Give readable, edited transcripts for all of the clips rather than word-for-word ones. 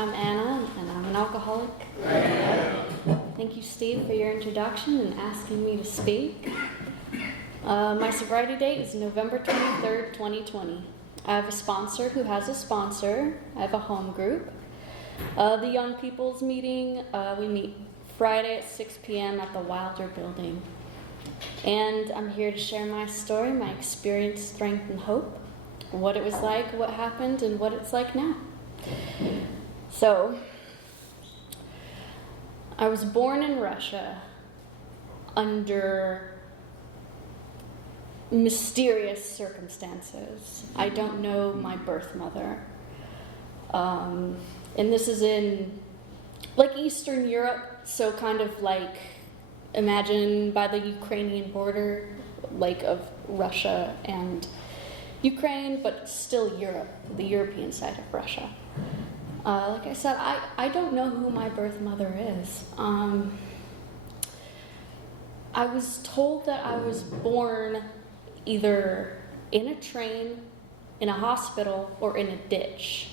I'm Anna, and I'm an alcoholic. Thank you, Steve, for your introduction and asking me to speak. My sobriety date is November 23rd, 2020. I have a sponsor who has a sponsor. I have a home group. The Young People's Meeting, we meet Friday at 6 p.m. at the Wilder Building. And I'm here to share my story, my experience, strength, and hope, what it was like, what happened, and what it's like now. So, I was born in Russia under mysterious circumstances. I don't know my birth mother. And this is in, like, Eastern Europe, so kind of like, imagine by the Ukrainian border, like, of Russia and Ukraine, but still Europe, the European side of Russia. Like I said, I don't know who my birth mother is. I was told that I was born either in a train, in a hospital, or in a ditch.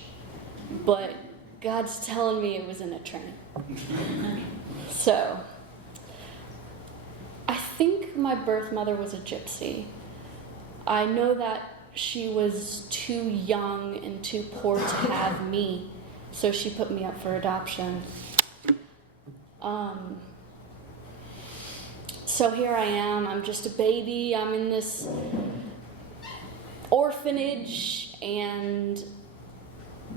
But God's telling me it was in a train. So, I think my birth mother was a gypsy. I know that she was too young and too poor to have me, so she put me up for adoption. So here I am, I'm just a baby, I'm in this orphanage, and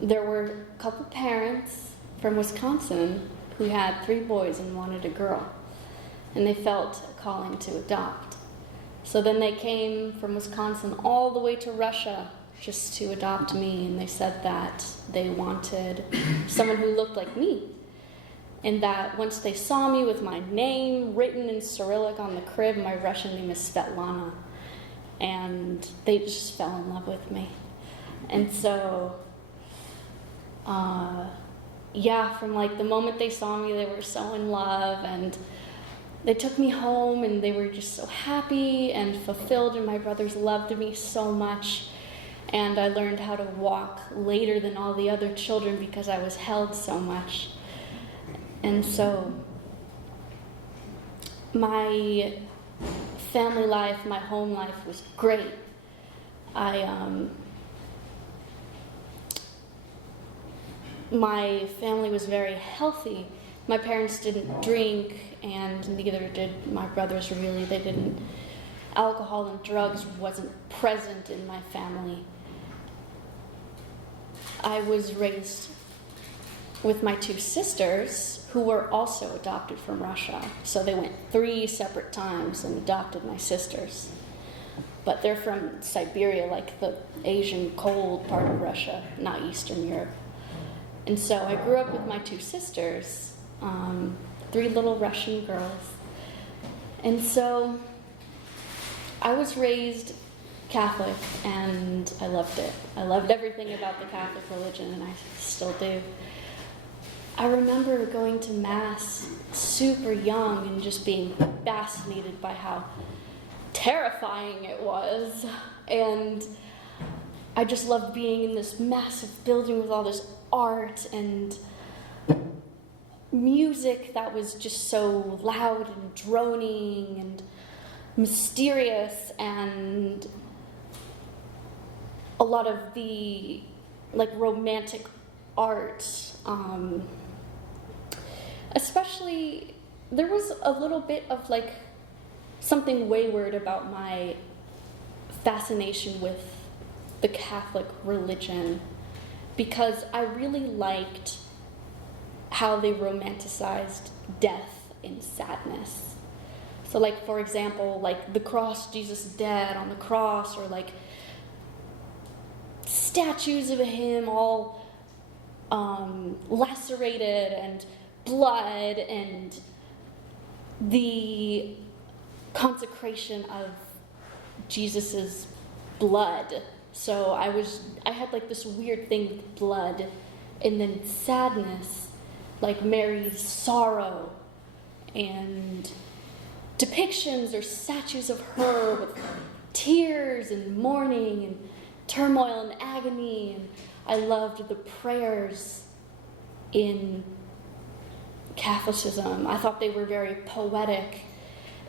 there were a couple parents from Wisconsin who had 3 boys and wanted a girl, and they felt a calling to adopt. So then they came from Wisconsin all the way to Russia just to adopt me, and they said that they wanted someone who looked like me, and that once they saw me with my name written in Cyrillic on the crib, my Russian name is Svetlana, and they just fell in love with me. And so, from like the moment they saw me, they were so in love, and they took me home, and they were just so happy and fulfilled, and my brothers loved me so much. And I learned how to walk later than all the other children because I was held so much. And so my family life, my home life was great. My family was very healthy. My parents didn't drink, and neither did my brothers really. They didn't. Alcohol and drugs wasn't present in my family. I was raised with my 2 sisters, who were also adopted from Russia. So they went 3 separate times and adopted my sisters. But they're from Siberia, like the Asian cold part of Russia, not Eastern Europe. And so I grew up with my 2 sisters, 3 little Russian girls. And so I was raised Catholic, and I loved it. I loved everything about the Catholic religion, and I still do. I remember going to Mass super young and just being fascinated by how terrifying it was. And I just loved being in this massive building with all this art and music that was just so loud and droning and mysterious, and a lot of the like romantic art, especially there was a little bit of like something wayward about my fascination with the Catholic religion, because I really liked how they romanticized death and sadness. So like, for example, like the cross, Jesus dead on the cross, or like statues of him all lacerated and blood, and the consecration of Jesus's blood. So I had like this weird thing with blood, and then sadness, like Mary's sorrow, and depictions or statues of her with tears and mourning and turmoil and agony. And I loved the prayers in Catholicism. I thought they were very poetic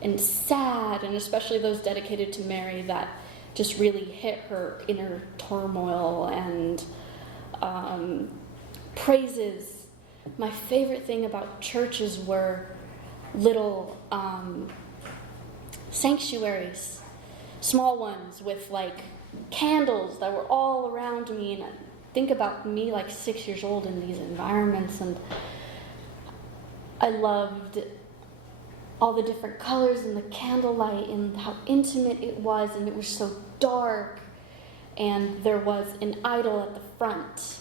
and sad, and especially those dedicated to Mary, that just really hit her inner turmoil and praises. My favorite thing about churches were little sanctuaries, small ones with like candles that were all around me, and I think about me like 6 years old in these environments, and I loved all the different colors and the candlelight and how intimate it was, and it was so dark, and there was an idol at the front,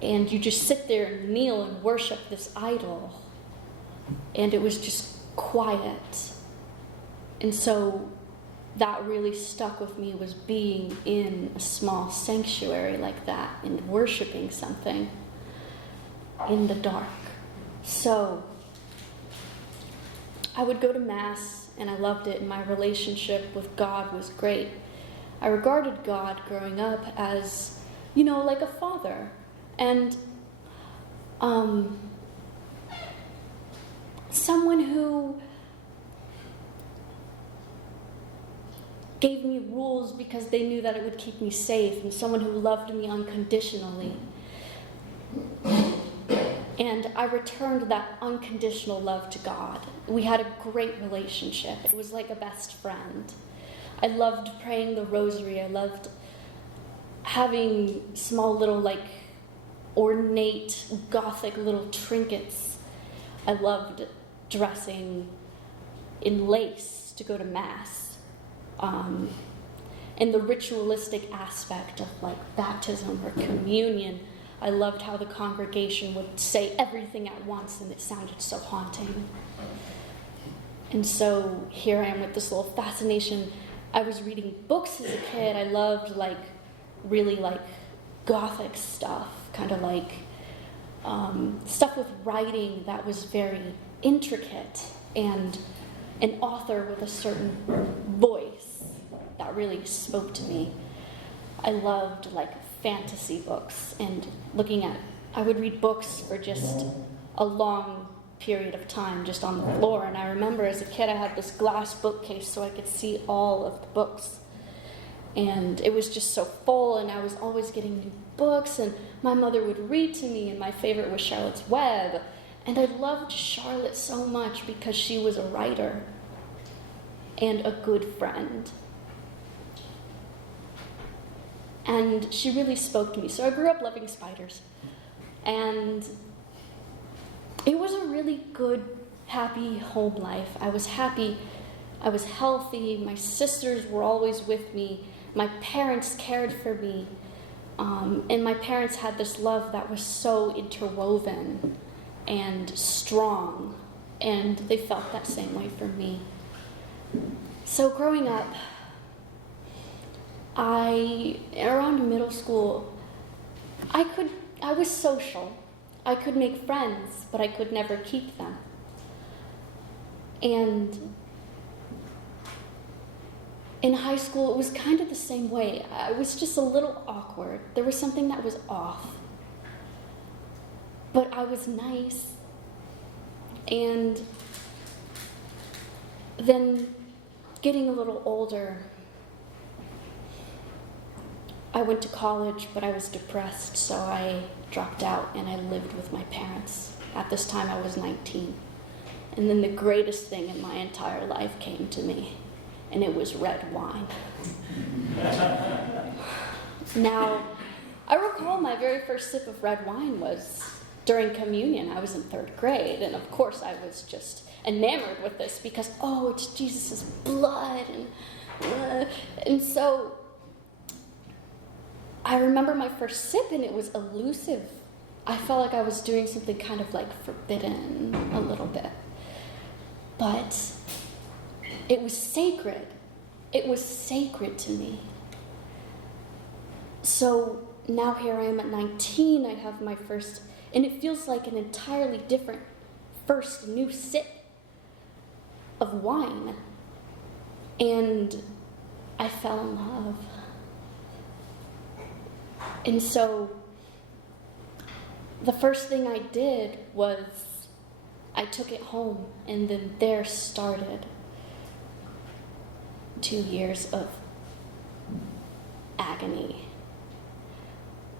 and you just sit there and kneel and worship this idol, and it was just quiet. And so that really stuck with me, was being in a small sanctuary like that and worshiping something in the dark. So I would go to Mass, and I loved it, and my relationship with God was great. I regarded God growing up as, like a father, and someone who gave me rules because they knew that it would keep me safe, and someone who loved me unconditionally. And I returned that unconditional love to God. We had a great relationship. It was like a best friend. I loved praying the rosary. I loved having small little ornate Gothic little trinkets. I loved dressing in lace to go to Mass. And the ritualistic aspect of baptism or communion. I loved how the congregation would say everything at once, and it sounded so haunting. And so here I am with this little fascination. I was reading books as a kid. I loved really Gothic stuff, kind of stuff with writing that was very intricate, and an author with a certain voice that really spoke to me. I loved fantasy books, and I would read books for just a long period of time just on the floor. And I remember as a kid I had this glass bookcase so I could see all of the books, and it was just so full, and I was always getting new books, and my mother would read to me, and my favorite was Charlotte's Web. And I loved Charlotte so much because she was a writer and a good friend. And she really spoke to me. So I grew up loving spiders. And it was a really good, happy home life. I was happy. I was healthy. My sisters were always with me. My parents cared for me. And my parents had this love that was so interwoven and strong. And they felt that same way for me. So growing up, around middle school, I was social. I could make friends, but I could never keep them. And in high school, it was kind of the same way. I was just a little awkward. There was something that was off. But I was nice. And then getting a little older, I went to college, but I was depressed, so I dropped out and I lived with my parents. At this time, I was 19. And then the greatest thing in my entire life came to me, and it was red wine. Now, I recall my very first sip of red wine was during communion. I was in 3rd grade, and of course I was just enamored with this because, it's Jesus' blood, and so I remember my first sip, and it was elusive. I felt like I was doing something kind of forbidden a little bit. But it was sacred. It was sacred to me. So now here I am at 19, I have my first, and it feels like an entirely different first new sip of wine. And I fell in love. And so the first thing I did was I took it home, and then there started 2 years of agony.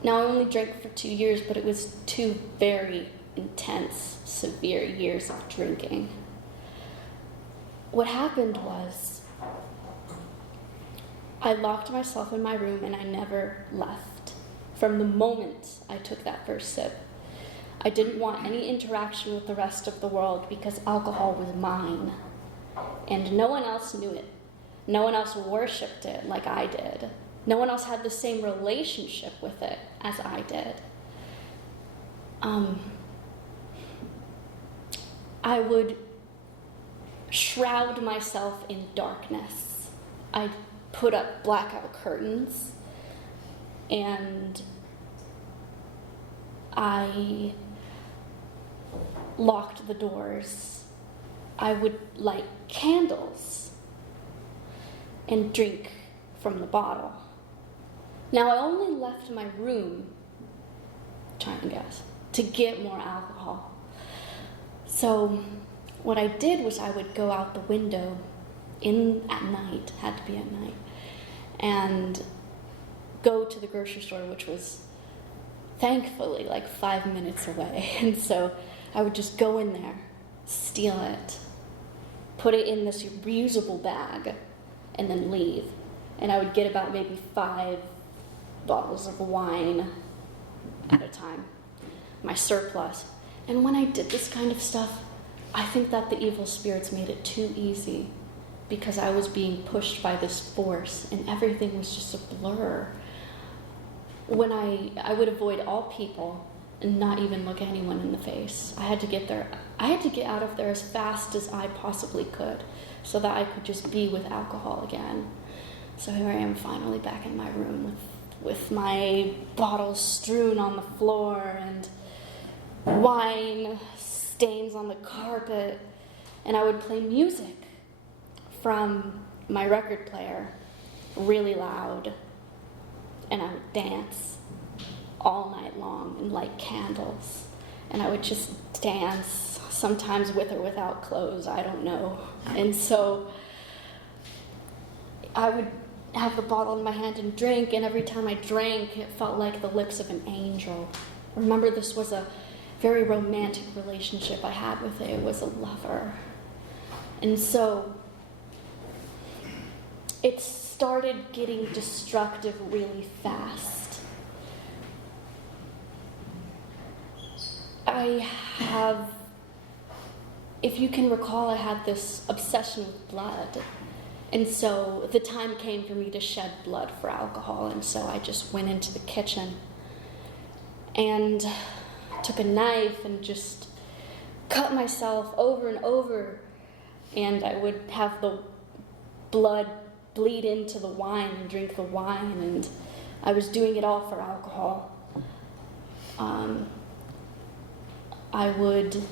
Now, I only drank for 2 years, but it was 2 very intense, severe years of drinking. What happened was, I locked myself in my room and I never left. From the moment I took that first sip, I didn't want any interaction with the rest of the world because alcohol was mine. And no one else knew it. No one else worshipped it like I did. No one else had the same relationship with it as I did. I would shroud myself in darkness. I'd put up blackout curtains, and I locked the doors. I would light candles and drink from the bottle. Now, I only left my room, trying to guess, to get more alcohol. So what I did was I would go out the window at night, had to be at night, and go to the grocery store, which was thankfully like 5 minutes away. And so I would just go in there, steal it, put it in this reusable bag, and then leave. And I would get about maybe 5 bottles of wine at a time, my surplus. And when I did this kind of stuff, I think that the evil spirits made it too easy, because I was being pushed by this force and everything was just a blur. When I would avoid all people and not even look anyone in the face. I had to get out of there as fast as I possibly could so that I could just be with alcohol again. So here I am finally back in my room with my bottles strewn on the floor and wine stains on the carpet, and I would play music from my record player really loud, and I would dance all night long and light candles, and I would just dance, sometimes with or without clothes, I don't know. And so I would have the bottle in my hand and drink, and every time I drank, it felt like the lips of an angel. Remember, this was a very romantic relationship I had with it. It was a lover. And so it started getting destructive really fast. If you can recall, I had this obsession with blood. And so the time came for me to shed blood for alcohol, and so I just went into the kitchen and took a knife and just cut myself over and over, and I would have the blood bleed into the wine and drink the wine, and I was doing it all for alcohol. I would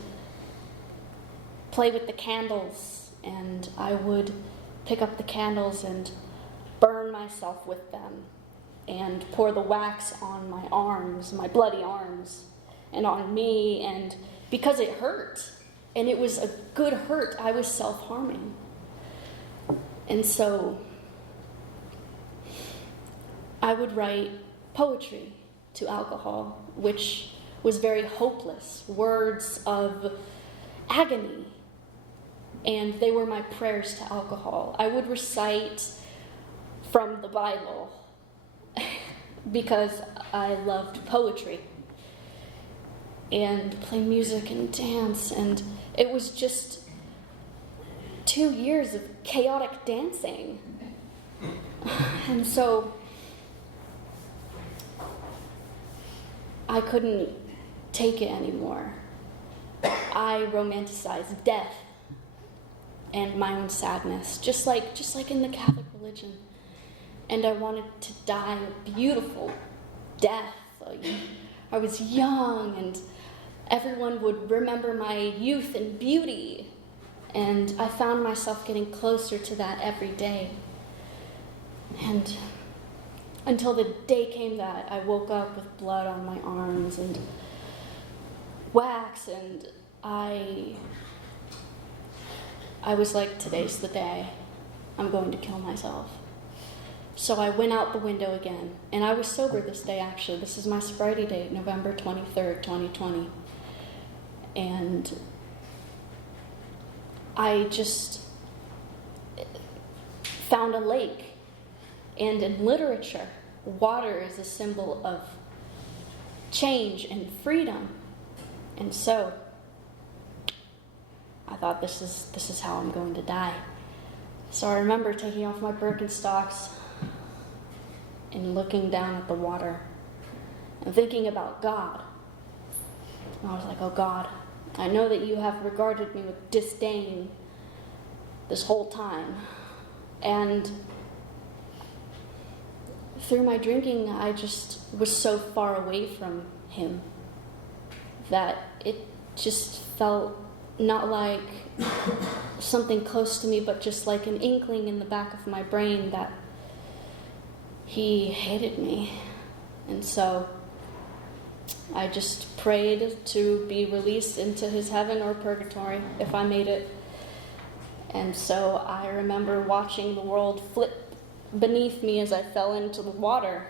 play with the candles, and I would pick up the candles and burn myself with them and pour the wax on my arms, my bloody arms, and on me, and because it hurt, and it was a good hurt, I was self-harming. And so I would write poetry to alcohol, which was very hopeless, words of agony, and they were my prayers to alcohol. I would recite from the Bible because I loved poetry, and play music and dance, and it was just 2 years of chaotic dancing. And so I couldn't take it anymore. I romanticized death and my own sadness, just like in the Catholic religion. And I wanted to die a beautiful death. I was young, and everyone would remember my youth and beauty. And I found myself getting closer to that every day. And until the day came that I woke up with blood on my arms, and wax, and I was like, today's the day. I'm going to kill myself. So I went out the window again, and I was sober this day, actually. This is my sobriety date, November 23rd, 2020. And I just found a lake. And in literature, water is a symbol of change and freedom. And so I thought, this is how I'm going to die. So I remember taking off my Birkenstocks and looking down at the water and thinking about God. And I was like, oh God, I know that you have regarded me with disdain this whole time. And through my drinking, I just was so far away from him that it just felt not like something close to me, but just like an inkling in the back of my brain that he hated me. And so I just prayed to be released into his heaven or purgatory if I made it. And so I remember watching the world flip beneath me as I fell into the water.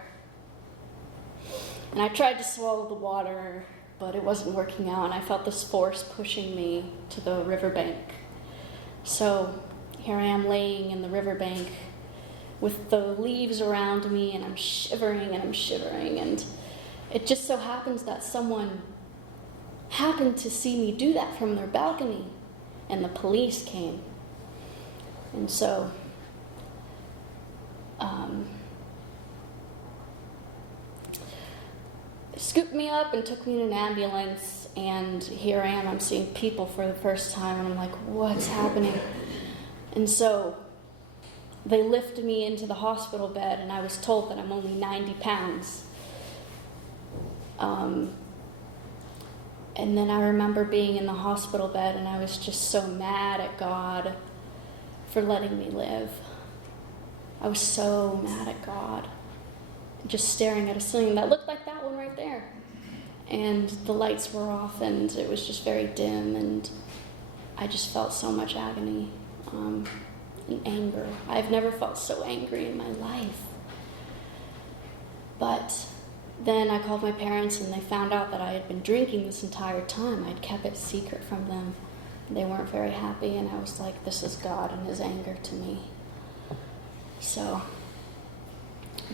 And I tried to swallow the water, but it wasn't working out, and I felt this force pushing me to the riverbank. So here I am laying in the riverbank with the leaves around me, and I'm shivering, and it just so happens that someone happened to see me do that from their balcony, and the police came. And so they scooped me up and took me in an ambulance, and here I am, I'm seeing people for the first time, and I'm like, what's happening? And so they lifted me into the hospital bed, and I was told that I'm only 90 pounds. And then I remember being in the hospital bed, and I was just so mad at God for letting me live. I was so mad at God, just staring at a ceiling that looked like that one right there. And the lights were off, and it was just very dim, and I just felt so much agony and anger. I've never felt so angry in my life. But then I called my parents, and they found out that I had been drinking this entire time. I'd kept it secret from them. They weren't very happy, and I was like, this is God and his anger to me. So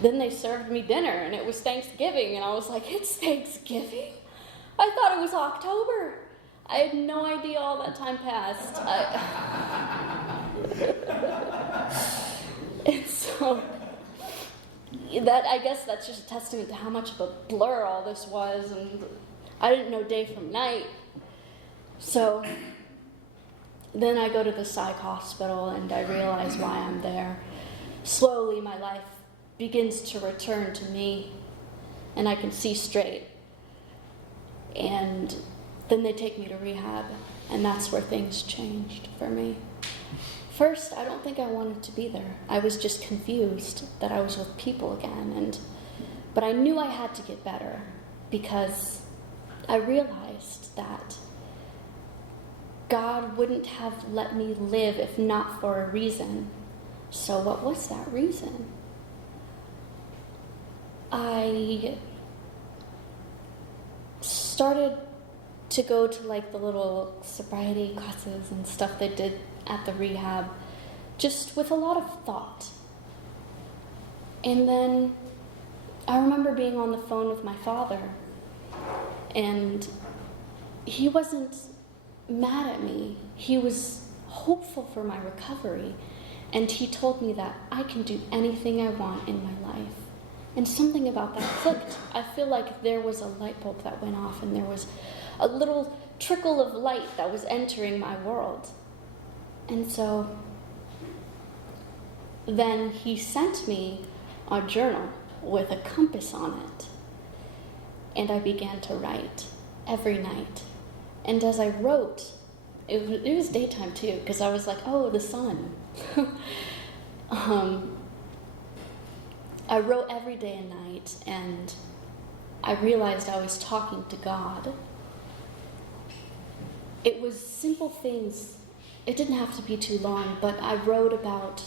then they served me dinner, and it was Thanksgiving, and I was like, it's Thanksgiving? I thought it was October. I had no idea all that time passed. And so I guess that's just a testament to how much of a blur all this was, and I didn't know day from night. So then I go to the psych hospital, and I realize why I'm there. Slowly, my life begins to return to me, and I can see straight. And then they take me to rehab, and that's where things changed for me. First, I don't think I wanted to be there. I was just confused that I was with people again, but I knew I had to get better, because I realized that God wouldn't have let me live if not for a reason. So what was that reason? I started to go to like the little sobriety classes and stuff they did at the rehab, just with a lot of thought. And then I remember being on the phone with my father, and he wasn't mad at me. He was hopeful for my recovery, and he told me that I can do anything I want in my life. And something about that clicked. I feel like there was a light bulb that went off, and there was a little trickle of light that was entering my world. And so then he sent me a journal with a compass on it, and I began to write every night. And as I wrote, it was daytime too, because I was like, oh, the sun. I wrote every day and night, and I realized I was talking to God. it was simple things. It didn't have to be too long, but I wrote about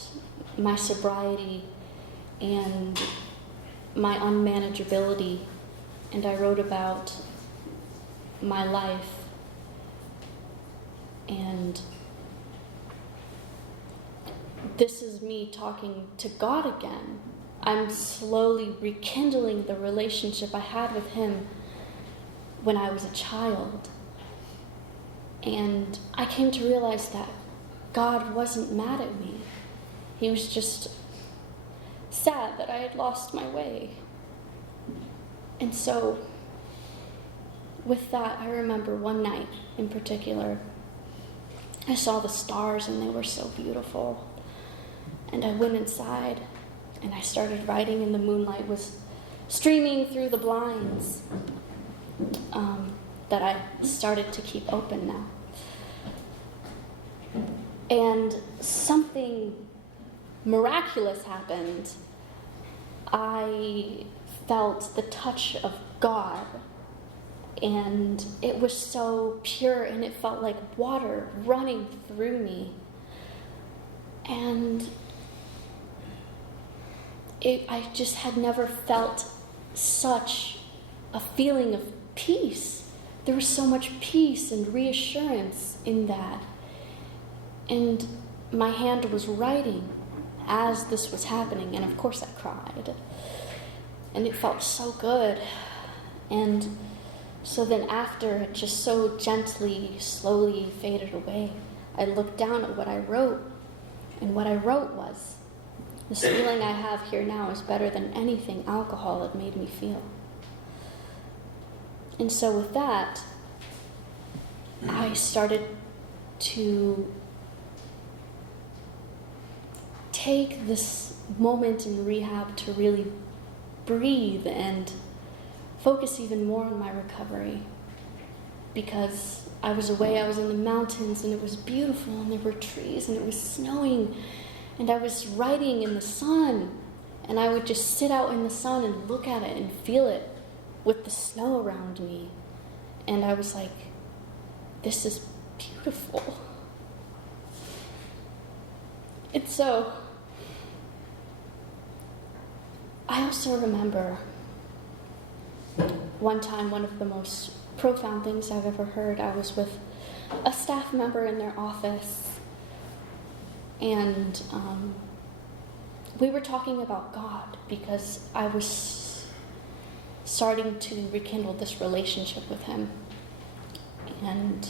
my sobriety and my unmanageability, and I wrote about my life, and this is me talking to God again. I'm slowly rekindling the relationship I had with Him when I was a child. And I came to realize that God wasn't mad at me. He was just sad that I had lost my way. And so, with that, I remember one night in particular, I saw the stars and they were so beautiful. And I went inside and I started writing, and the moonlight was streaming through the blinds that I started to keep open now. And something miraculous happened. I felt the touch of God, and it was so pure, and it felt like water running through me. And I just had never felt such a feeling of peace. There was so much peace and reassurance in that. And my hand was writing as this was happening, and of course I cried. And it felt so good. And so then after it just so gently, slowly faded away, I looked down at what I wrote, and what I wrote was, "This feeling I have here now is better than anything alcohol had made me feel." And so with that, I started to take this moment in rehab to really breathe and focus even more on my recovery. Because I was away, I was in the mountains, and it was beautiful, and there were trees, and it was snowing, and I was writing in the sun, and I would just sit out in the sun and look at it and feel it with the snow around me. And I was like, this is beautiful. And so, I also remember one time, one of the most profound things I've ever heard. I was with a staff member in their office, and we were talking about God because I was starting to rekindle this relationship with Him. And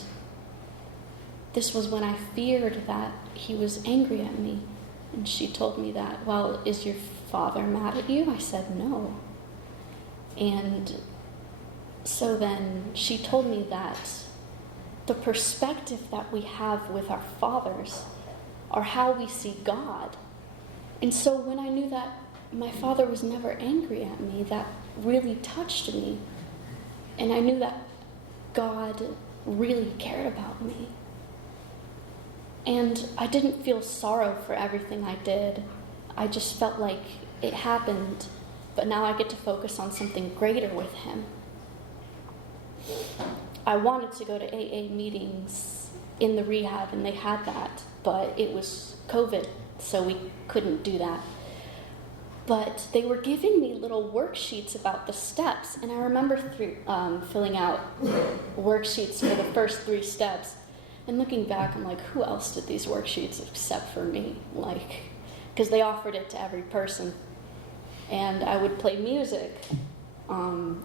this was when I feared that He was angry at me. And she told me that, "Well, is your father mad at you?" I said, "No." And so then she told me that the perspective that we have with our fathers are how we see God. And so when I knew that my father was never angry at me, that really touched me. And I knew that God really cared about me. And I didn't feel sorrow for everything I did. I just felt like it happened, but now I get to focus on something greater with Him. I wanted to go to AA meetings in the rehab, and they had that, but it was COVID, so we couldn't do that. But they were giving me little worksheets about the steps, and I remember filling out worksheets for the first 3 steps. And looking back, I'm like, who else did these worksheets except for me? Like, because they offered it to every person. And I would play music. I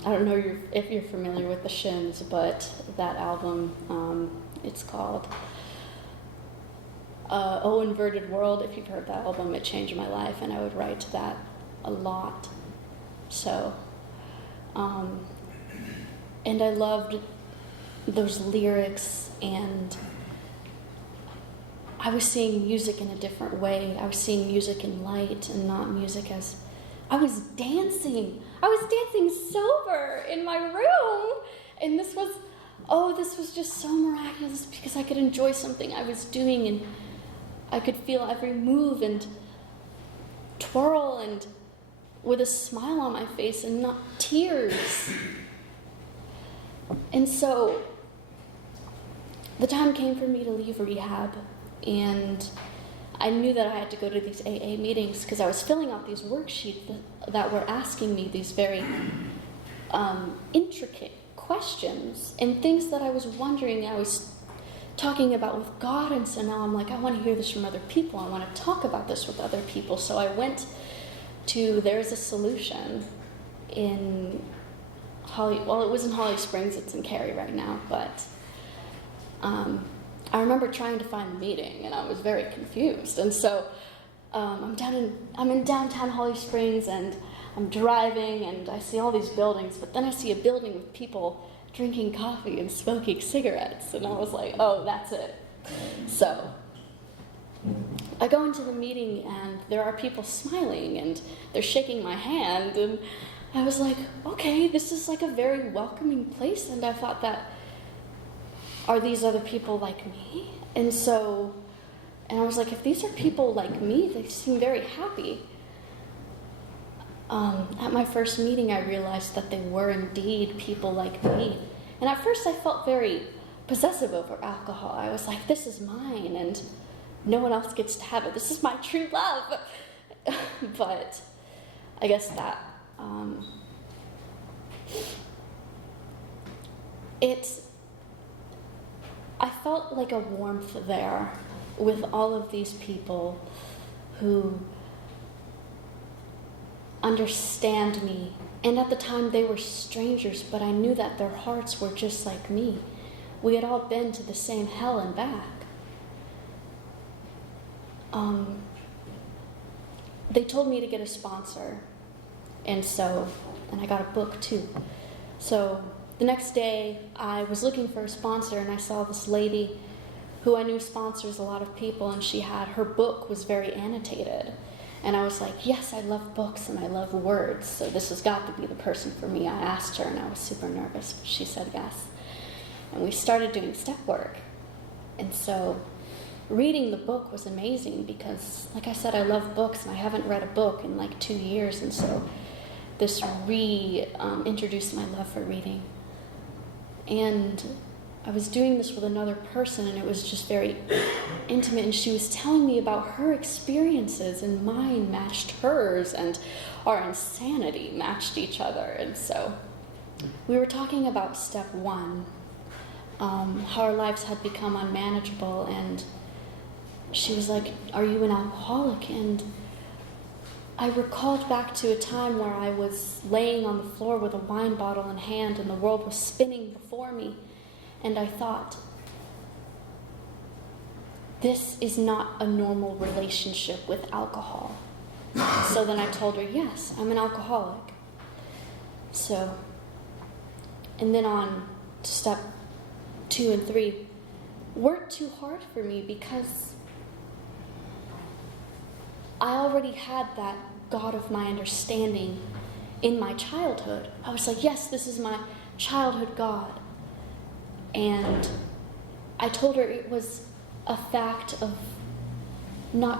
don't know if you're familiar with the Shins, but that album, it's called Oh Inverted World. If you've heard that album, it changed my life, and I would write to that a lot. So, and I loved those lyrics, and I was seeing music in a different way. I was seeing music in light and not music as... I was dancing. I was dancing sober in my room. And this was just so miraculous because I could enjoy something I was doing, and I could feel every move and twirl and with a smile on my face and not tears. And so the time came for me to leave rehab, and I knew that I had to go to these AA meetings because I was filling out these worksheets that were asking me these very intricate questions and things that I was wondering. I was talking about with God, and so now I'm like, I want to hear this from other people. I want to talk about this with other people. So I went to There's a Solution in it was in Holly Springs. It's in Cary right now, but I remember trying to find a meeting, and I was very confused. And so I'm in downtown Holly Springs, and I'm driving, and I see all these buildings, but then I see a building with people drinking coffee and smoking cigarettes, and I was like, oh, that's it. So I go into the meeting, and there are people smiling, and they're shaking my hand, and I was like, okay, this is like a very welcoming place. And I thought that, are these other people like me? And I was like, if these are people like me, they seem very happy. At my first meeting, I realized that they were indeed people like me. And at first, I felt very possessive over alcohol. I was like, this is mine, and no one else gets to have it. This is my true love. But I guess that I felt like a warmth there with all of these people who understand me. And at the time they were strangers, but I knew that their hearts were just like me. We had all been to the same hell and back. They told me to get a sponsor, and I got a book too. So the next day I was looking for a sponsor, and I saw this lady who I knew sponsors a lot of people, and her book was very annotated. And I was like, yes, I love books and I love words, so this has got to be the person for me. I asked her, and I was super nervous, but she said yes. And we started doing step work. And so reading the book was amazing because, like I said, I love books, and I haven't read a book in like 2 years, and so this introduced my love for reading. And I was doing this with another person, and it was just very intimate, and she was telling me about her experiences, and mine matched hers, and our insanity matched each other. And so we were talking about step 1, how our lives had become unmanageable, and she was like, are you an alcoholic? And I recalled back to a time where I was laying on the floor with a wine bottle in hand, and the world was spinning before me. And I thought, this is not a normal relationship with alcohol. So then I told her, yes, I'm an alcoholic. And then on to step 2 and 3, weren't too hard for me because I already had that God of my understanding in my childhood. I was like, yes, this is my childhood God. And I told her it was a fact of not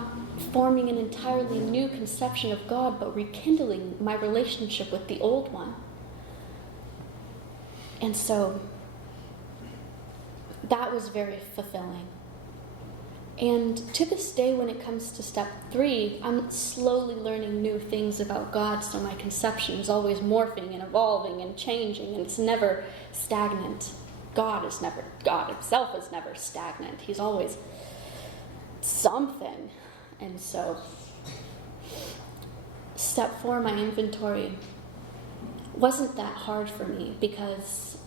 forming an entirely new conception of God, but rekindling my relationship with the old one. And so that was very fulfilling. And to this day, when it comes to step 3, I'm slowly learning new things about God, so my conception is always morphing and evolving and changing, and it's never stagnant. God himself is never stagnant. He's always something. And so step 4, my inventory, wasn't that hard for me because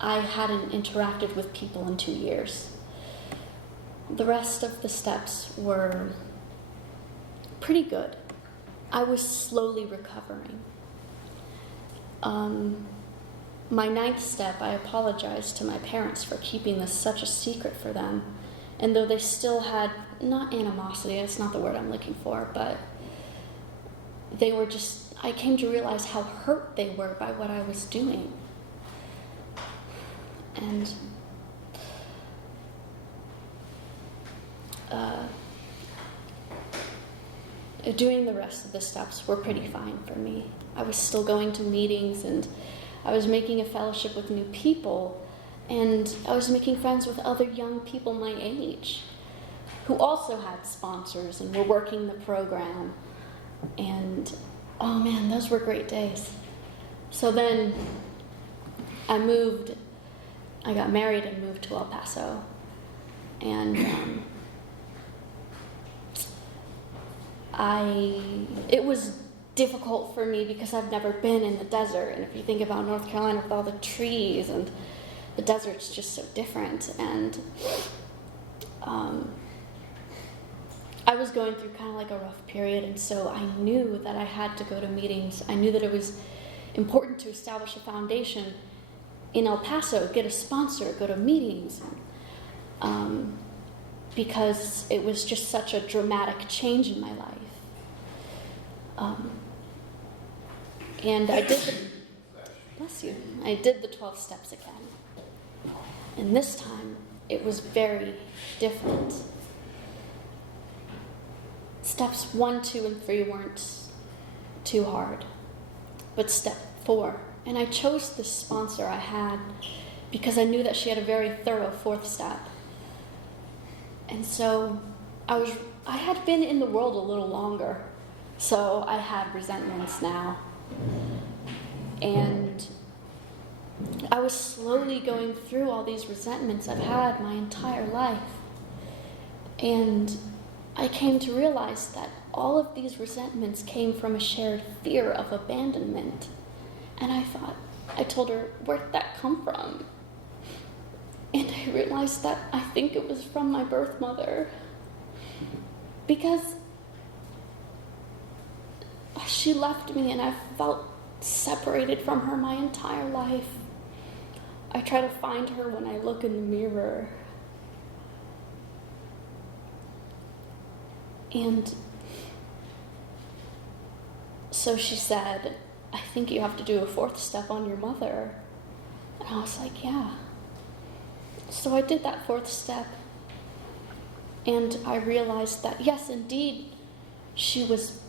I hadn't interacted with people in 2 years. The rest of the steps were pretty good. I was slowly recovering. My 9th step, I apologized to my parents for keeping this such a secret for them. And though they still had, not animosity, that's not the word I'm looking for, but they were just, I came to realize how hurt they were by what I was doing. And doing the rest of the steps were pretty fine for me. I was still going to meetings, and I was making a fellowship with new people, And I was making friends with other young people my age who also had sponsors and were working the program. And oh man, those were great days. So then I got married and moved to El Paso. And it was difficult for me because I've never been in the desert. And if you think about North Carolina with all the trees, and the desert's just so different. And I was going through kind of like a rough period, and so I knew that I had to go to meetings. I knew that it was important to establish a foundation in El Paso, get a sponsor, go to meetings, because it was just such a dramatic change in my life. And I did the 12 steps again. And this time, it was very different. Steps 1, 2, and 3 weren't too hard. But step 4, and I chose this sponsor I had because I knew that she had a very thorough 4th step. And so I had been in the world a little longer, so I had resentments now. And I was slowly going through all these resentments I've had my entire life. And I came to realize that all of these resentments came from a shared fear of abandonment. And I told her, where'd that come from? And I realized that I think it was from my birth mother. Because she left me and I felt separated from her my entire life. I try to find her when I look in the mirror. And so she said, I think you have to do a 4th step on your mother. And I was like, yeah. So I did that 4th step. And I realized that, yes, indeed, she was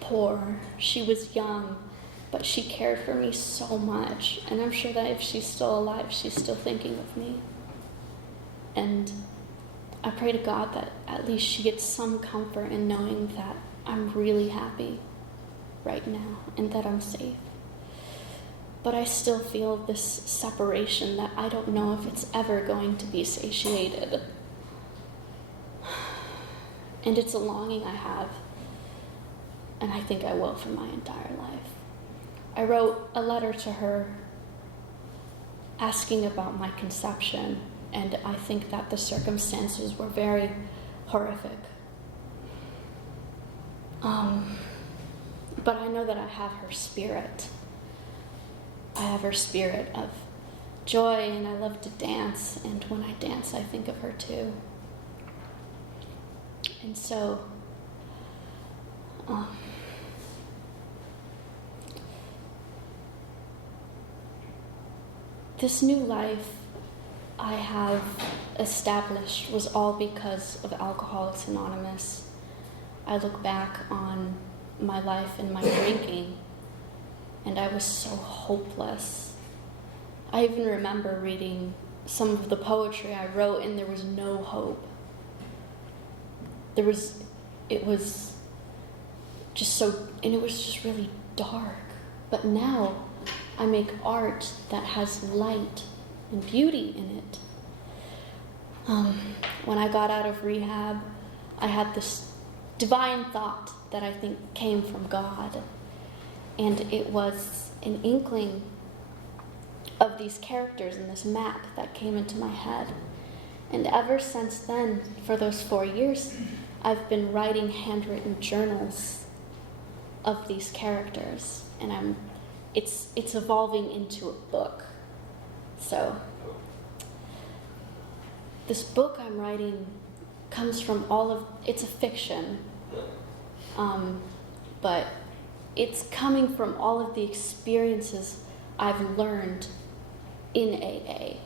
poor, she was young, but she cared for me so much. And I'm sure that if she's still alive, she's still thinking of me. And I pray to God that at least she gets some comfort in knowing that I'm really happy right now and that I'm safe. But I still feel this separation that I don't know if it's ever going to be satiated. And it's a longing I have, and I think I will for my entire life. I wrote a letter to her asking about my conception, and I think that the circumstances were very horrific. But I know that I have her spirit. I have her spirit of joy, and I love to dance, and when I dance, I think of her too. And so, this new life I have established was all because of Alcoholics Anonymous. I look back on my life and my drinking, and I was so hopeless. I even remember reading some of the poetry I wrote, and there was no hope. It was just really dark. But now I make art that has light and beauty in it. When I got out of rehab, I had this divine thought that I think came from God. And it was an inkling of these characters in this map that came into my head. And ever since then, for those 4 years, I've been writing handwritten journals of these characters, and it's evolving into a book. So this book I'm writing comes from it's a fiction, but it's coming from all of the experiences I've learned in AA.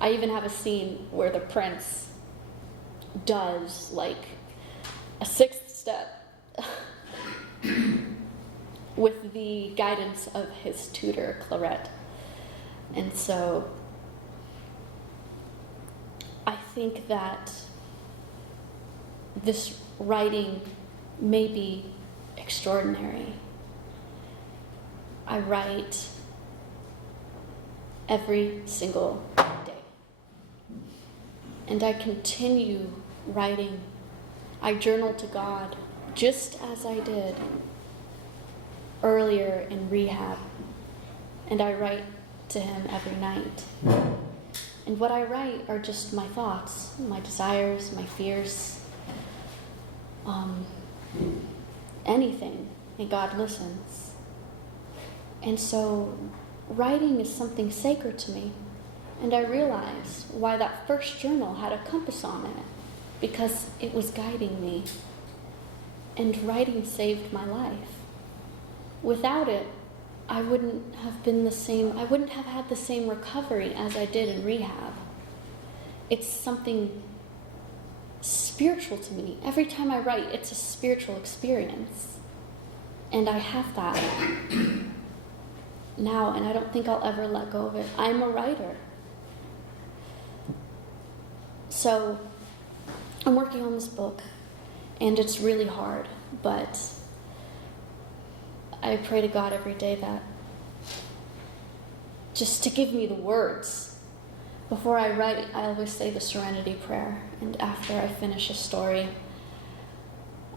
I even have a scene where the prince does like a 6th step with the guidance of his tutor, Clarette. And so think that this writing may be extraordinary. I write every single day. And I continue writing. I journal to God just as I did earlier in rehab. And I write to Him every night. And what I write are just my thoughts, my desires, my fears, anything. And God listens. And so writing is something sacred to me. And I realize why that first journal had a compass on it, because it was guiding me. And writing saved my life. Without it, I wouldn't have had the same recovery as I did in rehab. It's something spiritual to me. Every time I write, it's a spiritual experience. And I have that now, and I don't think I'll ever let go of it. I'm a writer. So I'm working on this book, and it's really hard, but I pray to God every day that just to give me the words. Before I write, I always say the Serenity Prayer, and after I finish a story,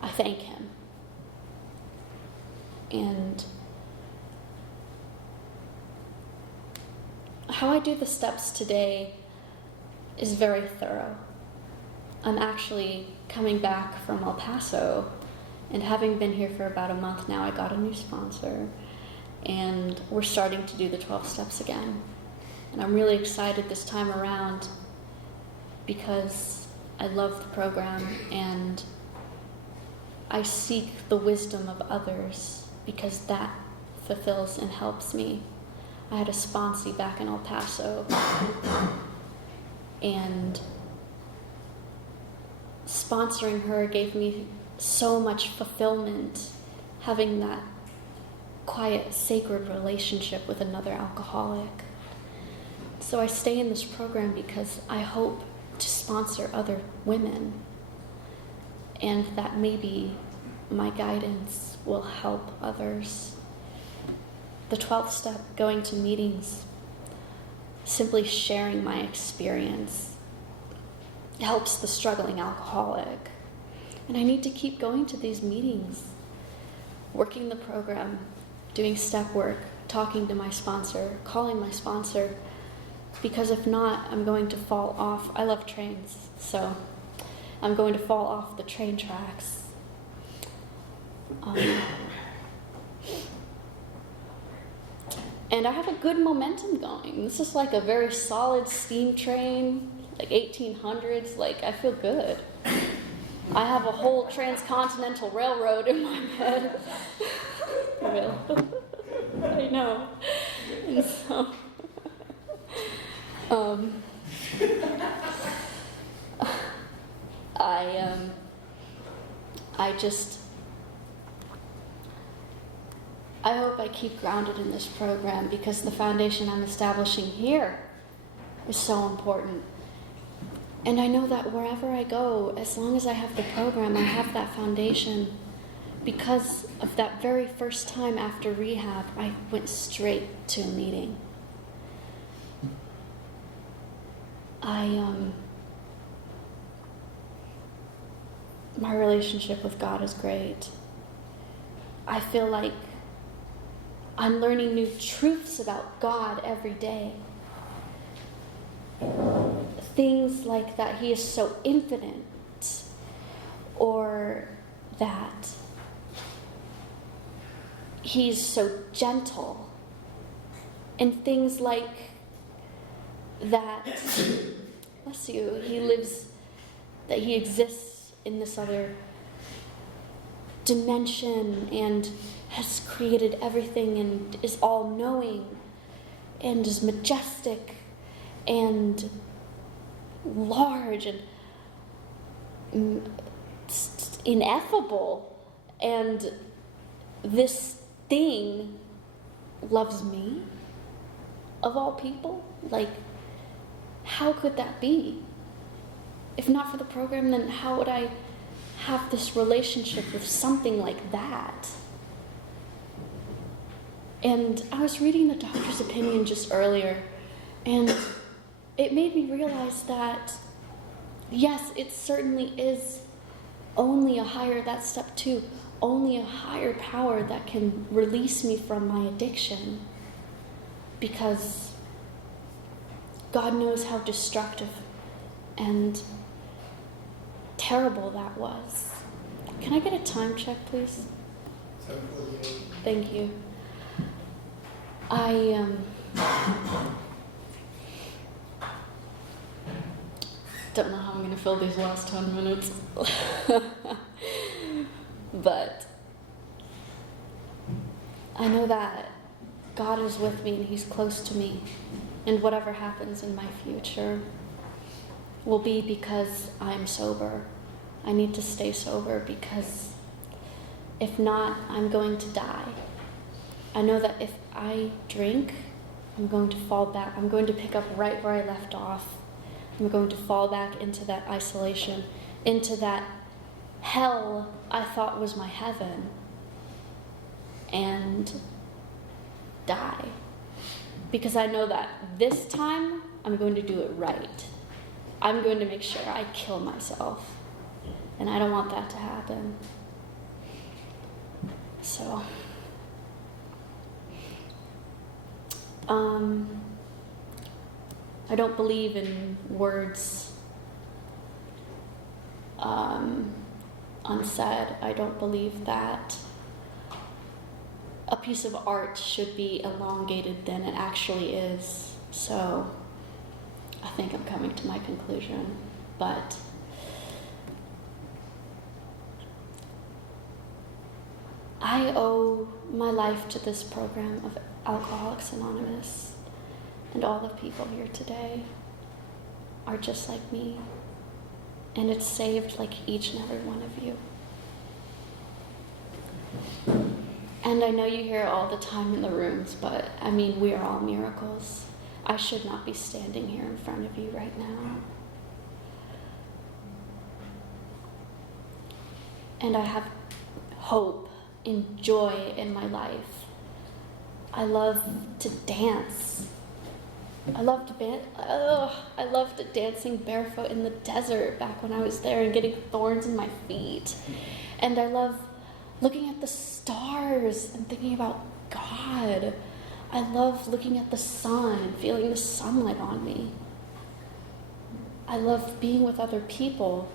I thank Him. And how I do the steps today is very thorough. I'm actually coming back from El Paso, and having been here for about a month now, I got a new sponsor, and we're starting to do the 12 steps again. And I'm really excited this time around because I love the program, and I seek the wisdom of others because that fulfills and helps me. I had a sponsee back in El Paso, and sponsoring her gave me so much fulfillment, having that quiet, sacred relationship with another alcoholic. So I stay in this program because I hope to sponsor other women, and that maybe my guidance will help others. The 12th step, going to meetings, simply sharing my experience, helps the struggling alcoholic. And I need to keep going to these meetings, working the program, doing step work, talking to my sponsor, calling my sponsor, because if not, I'm going to fall off. I love trains, so I'm going to fall off the train tracks. And I have a good momentum going. This is like a very solid steam train, like 1800s. Like, I feel good. I have a whole transcontinental railroad in my head. I know. And so, I hope I keep grounded in this program because the foundation I'm establishing here is so important. And I know that wherever I go, as long as I have the program, I have that foundation. Because of that very first time after rehab, I went straight to a meeting. My relationship with God is great. I feel like I'm learning new truths about God every day. Things like that He is so infinite, or that He's so gentle, and things like that, bless you, that He exists in this other dimension and has created everything and is all-knowing and is majestic and large and ineffable, and this thing loves me, of all people. Like, how could that be? If not for the program, then how would I have this relationship with something like that? And I was reading the doctor's opinion just earlier, and it made me realize that, yes, it certainly is only that's step 2, only a higher power that can release me from my addiction, because God knows how destructive and terrible that was. Can I get a time check, please? 7:48. Thank you. I don't know how I'm going to fill these last 10 minutes. But I know that God is with me and He's close to me. And whatever happens in my future will be because I'm sober. I need to stay sober, because if not, I'm going to die. I know that if I drink, I'm going to fall back. I'm going to pick up right where I left off. I'm going to fall back into that isolation, into that hell I thought was my heaven, and die. Because I know that this time I'm going to do it right. I'm going to make sure I kill myself. And I don't want that to happen. So, I don't believe in words unsaid. I don't believe that a piece of art should be elongated than it actually is. So, I think I'm coming to my conclusion. But I owe my life to this program of Alcoholics Anonymous, and all the people here today are just like me, and it's saved like each and every one of you. And I know you hear it all the time in the rooms, but I mean, we are all miracles. I should not be standing here in front of you right now. And I have hope and joy in my life. I love to dance. I loved dancing barefoot in the desert back when I was there and getting thorns in my feet. And I love looking at the stars and thinking about God. I love looking at the sun and feeling the sunlight on me. I love being with other people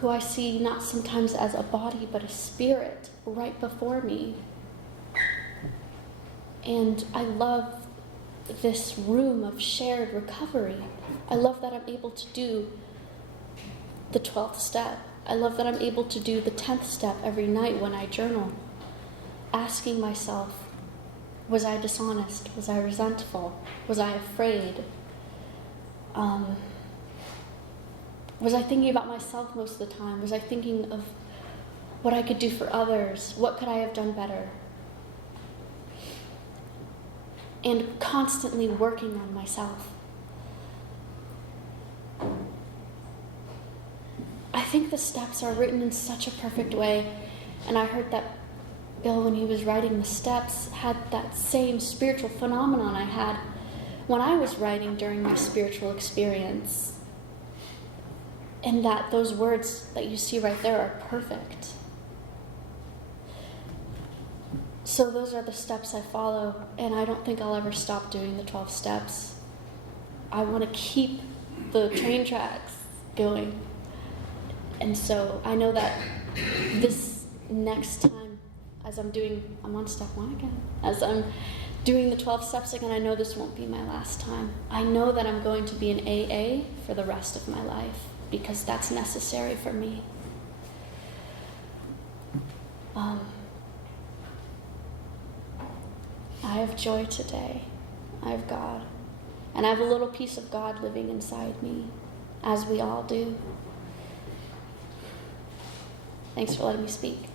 who I see not sometimes as a body but a spirit right before me. And I love this room of shared recovery. I love that I'm able to do the 12th step. I love that I'm able to do the 10th step every night when I journal, asking myself, was I dishonest? Was I resentful? Was I afraid? Was I thinking about myself most of the time? Was I thinking of what I could do for others? What could I have done better? And constantly working on myself. I think the steps are written in such a perfect way, and I heard that Bill, when he was writing the steps, had that same spiritual phenomenon I had when I was writing during my spiritual experience. And that those words that you see right there are perfect. So those are the steps I follow, and I don't think I'll ever stop doing the 12 steps. I want to keep the train tracks going. And so I know that this next time, as I'm on step 1 again. As I'm doing the 12 steps again, I know this won't be my last time. I know that I'm going to be in AA for the rest of my life, because that's necessary for me. I have joy today. I have God. And I have a little piece of God living inside me, as we all do. Thanks for letting me speak.